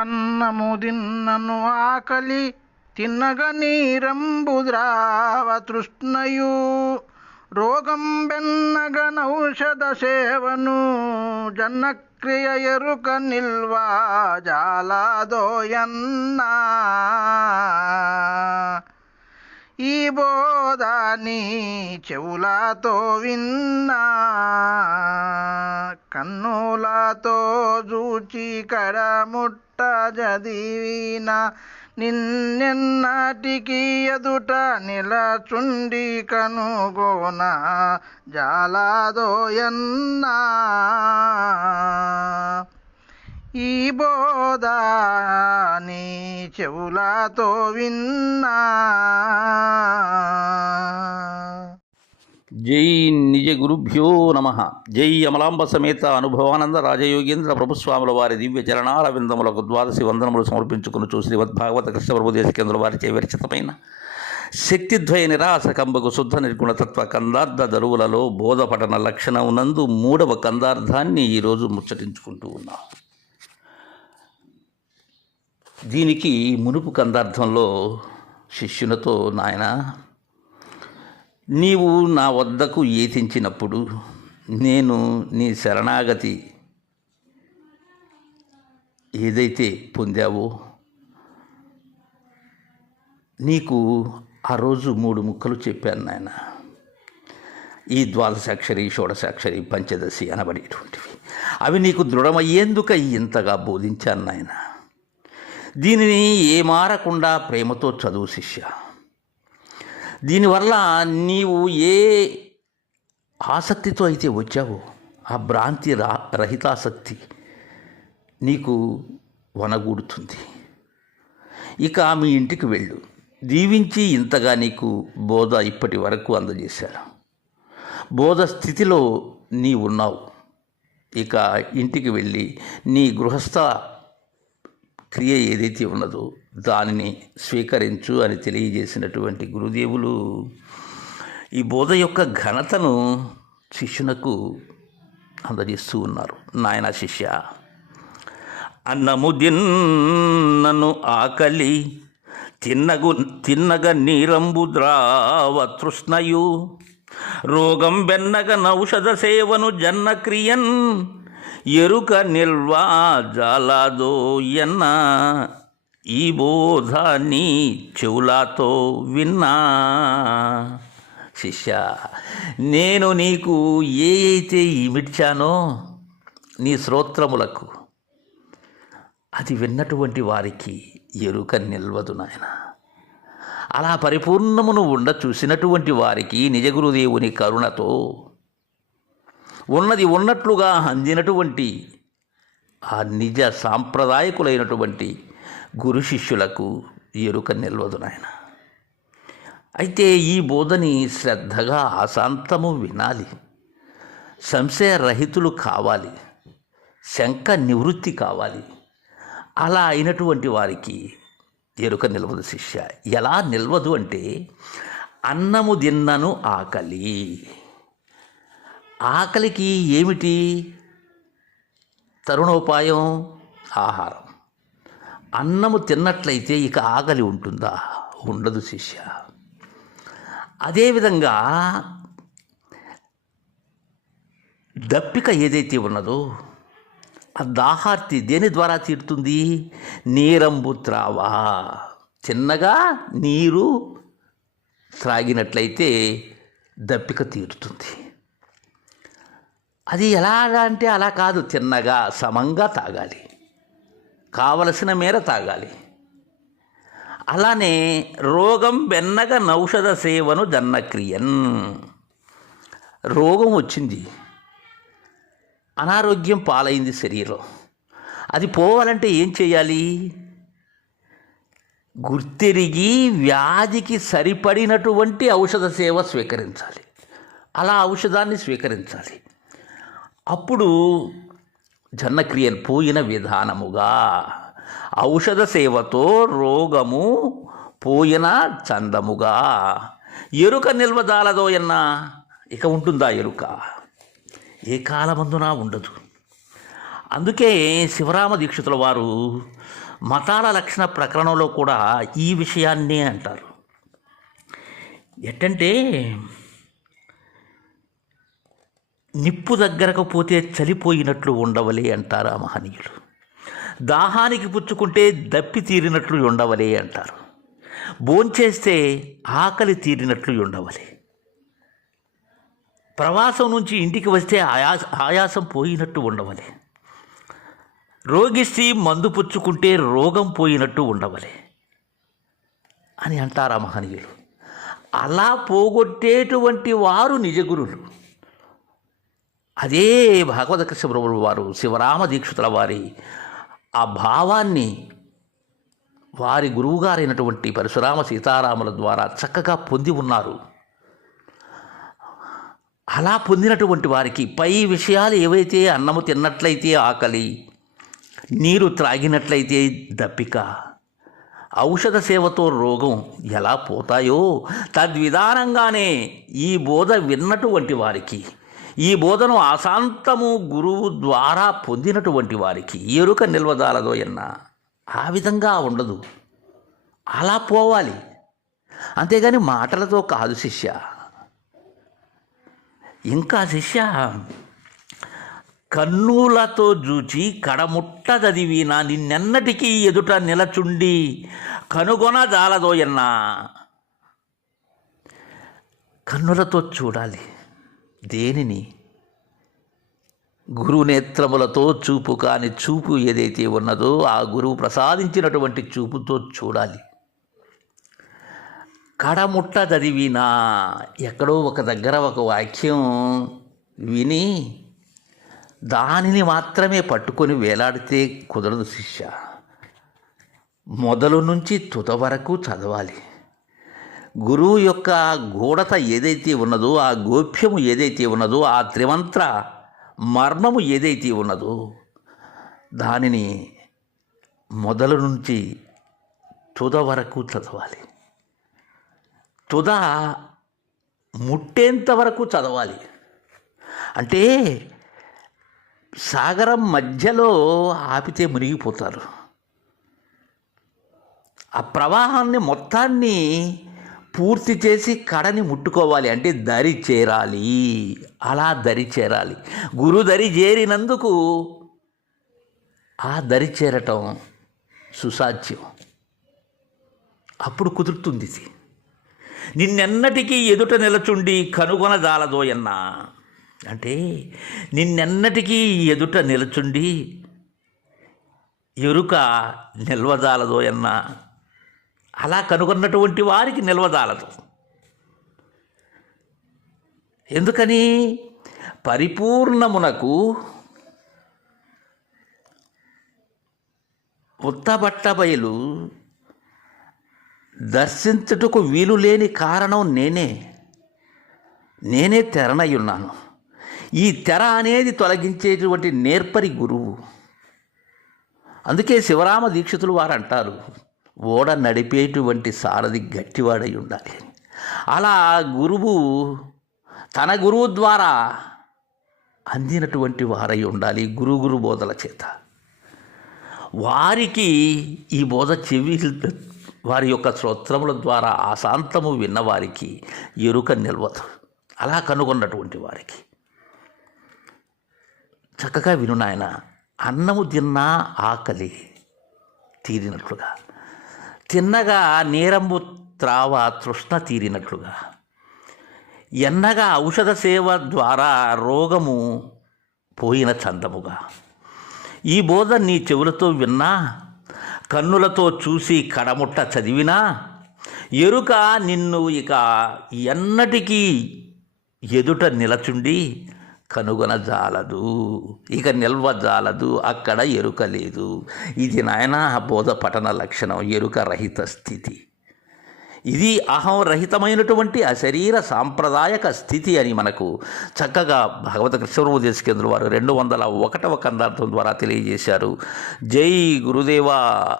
అన్నము దిన్నను ఆకలి తిన్నగ నీరంబుద్రావ తృష్ణయు. రోగం బెన్నగ సేవను జన్నక్రియ ఎరుక నిల్వా జాలాదోయన్నా ఈ బోధాని చెవులతో విన్నా కన్నులతో చూచి కడముట్ట చదివిన నిన్నెన్నటికి ఎదుట నిలచుండి కనుగోన జాలాదోయన్నా ఈ బోధాని చెవులతో విన్నా. జై నిజ గురుభ్యో నమ. జై అమలాంబ సమేత అనుభవానంద రాజయోగేంద్ర ప్రభుస్వాముల వారి దివ్య చరణాల విందములకు ద్వాదశి వందనములు సమర్పించుకుని చూసి శ్రీమద్భాగవత కృష్ణ ప్రభుదేశ కేంద్ర వారిచే విరచితమైన శక్తిద్వయ నిరాశ కంబకు శుద్ధ నిర్గుణతత్వ కందార్థ దరువులలో బోధపఠన లక్షణమునందు మూడవ కందార్థాన్ని ఈరోజు ముచ్చటించుకుంటూ ఉన్నాం. దీనికి మునుపు కందార్థంలో శిష్యునితో నాయన నీవు నా వద్దకు ఏతించినప్పుడు నేను నీ శరణాగతి ఏదైతే పొందావో నీకు ఆ రోజు మూడు ముక్కలు చెప్పాను నాయన. ఈ ద్వాదశాక్షరి షోడశాక్షరి పంచదశి అనబడేటువంటివి. అవి నీకు దృఢమయ్యేందుకై ఇంతగా బోధించాను నాయన. దీనిని ఏమారకుండా ప్రేమతో చదువు శిష్య. దీనివల్ల నీవు ఏ ఆసక్తితో అయితే వచ్చావో ఆ భ్రాంతి రా రహితాసక్తి నీకు వనగూడుతుంది. ఇక మీ ఇంటికి వెళ్ళు. దీవించి ఇంతగా నీకు బోధ ఇప్పటి వరకు అందజేశాను. బోధ స్థితిలో నీ ఉన్నావు ఇక ఇంటికి వెళ్ళి నీ గృహస్థ క్రియ ఏదైతే ఉన్నదో దానిని స్వీకరించు అని తెలియజేసినటువంటి గురుదేవులు ఈ బోధ యొక్క ఘనతను శిష్యునకు అందజేస్తూ ఉన్నారు. నాయన శిష్య అన్నము దిన్నను ఆకలి తిన్నగు తిన్నగ నీరంబు ద్రావ తృష్ణయు రోగం బెన్నగ నౌషధ సేవను జన్న క్రియన్ ఎరుక నిల్వా జాలాదో ఎన్న ఈ బోధ నీ చెవులాతో విన్నా. శిష్య నేను నీకు ఏ అయితే ఇమిడ్చానో నీ శ్రోత్రములకు అది విన్నటువంటి వారికి ఎరుక నిల్వదు నాయన. అలా పరిపూర్ణమును ఉండ చూసినటువంటి వారికి నిజ గురుదేవుని కరుణతో ఉన్నది ఉన్నట్లుగా అందినటువంటి ఆ నిజ సాంప్రదాయకులైనటువంటి గురు శిష్యులకు ఎరుక నిల్వదు నాయన. అయితే ఈ బోధని శ్రద్ధగా అశాంతము వినాలి. సంశయరహితులు కావాలి. శంక నివృత్తి కావాలి. అలా అయినటువంటి వారికి ఎరుక నిలవదు శిష్య. ఎలా నిల్వదు అంటే అన్నము తిన్నను ఆకలి. ఆకలికి ఏమిటి? తరుణోపాయం ఆహారం. అన్నము తిన్నట్లయితే ఇక ఆకలి ఉంటుందా? ఉండదు శిష్య. అదేవిధంగా దప్పిక ఏదైతే ఉన్నదో ఆ దాహార్తి దేని ద్వారా తీరుతుంది? నీరంబు త్రావా. చిన్నగా నీరు త్రాగినట్లయితే దప్పిక తీరుతుంది. అది ఎలా అంటే అలా కాదు. తిన్నగా సమంగా తాగాలి. కావలసిన మేర తాగాలి. అలానే రోగం వెన్నగ నౌషధ సేవను జన్నక్రియన్ రోగం వచ్చింది. అనారోగ్యం పాలైంది శరీరం. అది పోవాలంటే ఏం చేయాలి? గుర్తెరిగి వ్యాధికి సరిపడినటువంటి ఔషధ సేవ స్వీకరించాలి. అలా ఔషధాన్ని స్వీకరించాలి. అప్పుడు జన్నక్రియలు పోయిన విధానముగా ఔషధ సేవతో రోగము పోయిన చందముగా. ఎరుక నిల్వదాలదోయన్నా ఇక ఉంటుందా ఎరుక? ఏ కాలమందునా ఉండదు. అందుకే శివరామ దీక్షితుల వారు మతాల లక్షణ ప్రకరణంలో కూడా ఈ విషయాన్నే అంటారు. ఎట్టంటే నిప్పు దగ్గరకు పోతే చలిపోయినట్లు ఉండవలే అంటారు ఆ మహనీయులు. దాహానికి పుచ్చుకుంటే దప్పి తీరినట్లు ఉండవలే అంటారు. భోంచేస్తే ఆకలి తీరినట్లు ఉండవలే. ప్రవాసం నుంచి ఇంటికి వస్తే ఆయాస ఆయాసం పోయినట్టు ఉండవలే. రోగిస్తే మందు పుచ్చుకుంటే రోగం పోయినట్టు ఉండవలే. అని అంటారు ఆ మహనీయులు. అలా పోగొట్టేటువంటి వారు నిజగురులు. అదే భాగవత కృష్ణ ప్రభువు వారు శివరామ దీక్షితుల వారి ఆ భావాన్ని వారి గురువుగారైనటువంటి పరశురామ సీతారాముల ద్వారా చక్కగా పొంది ఉన్నారు. అలా పొందినటువంటి వారికి పై విషయాలు ఏవైతే అన్నము తిన్నట్లయితే ఆకలి నీరు త్రాగినట్లయితే దప్పిక ఔషధ సేవతో రోగం ఎలా పోతాయో తద్విధానంగానే ఈ బోధ విన్నటువంటి వారికి ఈ బోధను అశాంతము గురువు ద్వారా పొందినటువంటి వారికి ఎరుక నిల్వదాలదో ఎన్న ఆ విధంగా ఉండదు. అలా పోవాలి. అంతేగాని మాటలతో కాదు శిష్య. ఇంకా శిష్య కన్నులతో జూచి కడముట్ట చదివిన నిన్నెన్నటికీ ఎదుట నిలచుండి కనుగొనజాలదోయన్నా కన్నులతో చూడాలి. దేనిని? గురు నేత్రములతో చూపు కాని చూపు ఏదైతే ఉన్నదో ఆ గురువు ప్రసాదించినటువంటి చూపుతో చూడాలి. కడముట్ట చదివినా ఎక్కడో ఒక దగ్గర ఒక వాక్యం విని దానిని మాత్రమే పట్టుకొని వేలాడితే కుదరదు శిష్య. మొదలు నుంచి తుద వరకు చదవాలి. గురువు యొక్క గూఢత ఏదైతే ఉన్నదో ఆ గోప్యము ఏదైతే ఉన్నదో ఆ త్రిమంత్ర మర్మము ఏదైతే ఉన్నదో దానిని మొదలు నుంచి తుద వరకు చదవాలి. తుద ముట్టేంత వరకు చదవాలి. అంటే సాగరం మధ్యలో ఆపితే మునిగిపోతారు. ఆ ప్రవాహాన్ని మొత్తాన్ని పూర్తి చేసి కడని ముట్టుకోవాలి అంటే దరి చేరాలి. అలా దరి చేరాలి. గురు దరి చేరినందుకు ఆ దరి చేరటం సుసాధ్యం. అప్పుడు కుదురుతుంది ఇది నిన్నెన్నటికీ ఎదుట నిలచుండి కనుగొనజాలదోయన్నా అంటే నిన్నెన్నటికీ ఎదుట నిలచుండి ఎరుక నిల్వజాలదోయన్నా అలా కనుగొన్నటువంటి వారికి నిల్వదాలదు. ఎందుకని? పరిపూర్ణమునకు ఉత్తబట్ట బయలు దర్శించుటకు వీలు లేని కారణం నేనే. నేనే తెరనై ఉన్నాను ఈ తెర అనేది తొలగించేటువంటి నేర్పరి గురువు. అందుకే శివరామ దీక్షితులు వారు అంటారు ఓడ నడిపేటువంటి సారథి గట్టివాడై ఉండాలి. అలా గురువు తన గురువు ద్వారా అందినటువంటి వారై ఉండాలి గురు గురు బోధల చేత. వారికి ఈ బోధ చెవి వారి యొక్క శ్రోత్రముల ద్వారా ఆశాంతము విన్నవారికి ఎరుక నిల్వదు. అలా కనుగొన్నటువంటి వారికి. చక్కగా విను నాయన అన్నము తిన్నా ఆకలి తీరినట్లుగా. తిన్నగా నీరంబు త్రావ తృష్ణ తీరినట్లుగా. ఎన్నగా ఔషధ సేవ ద్వారా రోగము పోయిన చందముగా. ఈ బోధ నీ చెవులతో విన్నా కన్నులతో చూసి కడముట్ట చదివినా ఎరుక నిన్ను ఇక ఎన్నటికీ ఎదుట నిలచుండి కనుగొనజాలదు ఇక నిల్వజాలదు అక్కడ ఎరుక లేదు. ఇది నాయన బోధ పఠన లక్షణం. ఎరుక రహిత స్థితి. ఇది అహం రహితమైనటువంటి అశరీర సాంప్రదాయక స్థితి అని మనకు చక్కగా భగవత కృష్ణదేశ కేంద్ర వారు రెండు వందల ఒకటవ కందార్థం ద్వారా తెలియజేశారు. జై గురుదేవా.